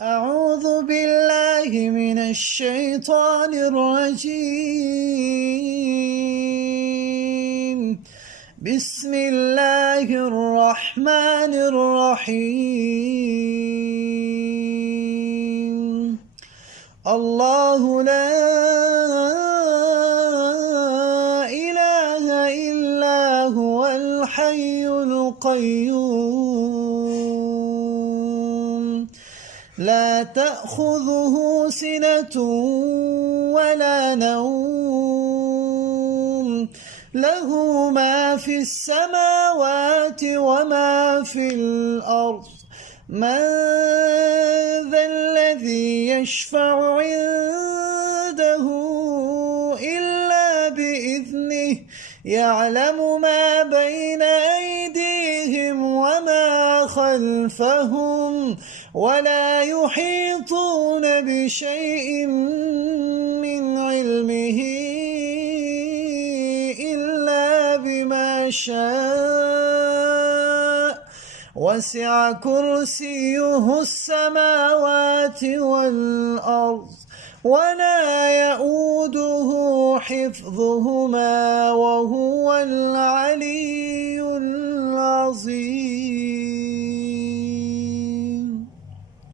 أعوذ بالله من الشيطان الرجيم. بسم الله الرحمن الرحيم. الله لا إله إلا هو الحي القيوم لا تأخذه سنة ولا نوم له ما في السماوات وما في الأرض من ذا الذي يشفع عنده إلا بإذنه يعلم ما بين أيديهم وما خلفهم ولا يحيطون بشيء من علمه إلا بما شاء وسع كرسيه السماوات والأرض ولا يؤوده حفظهما وهو العلي العظيم.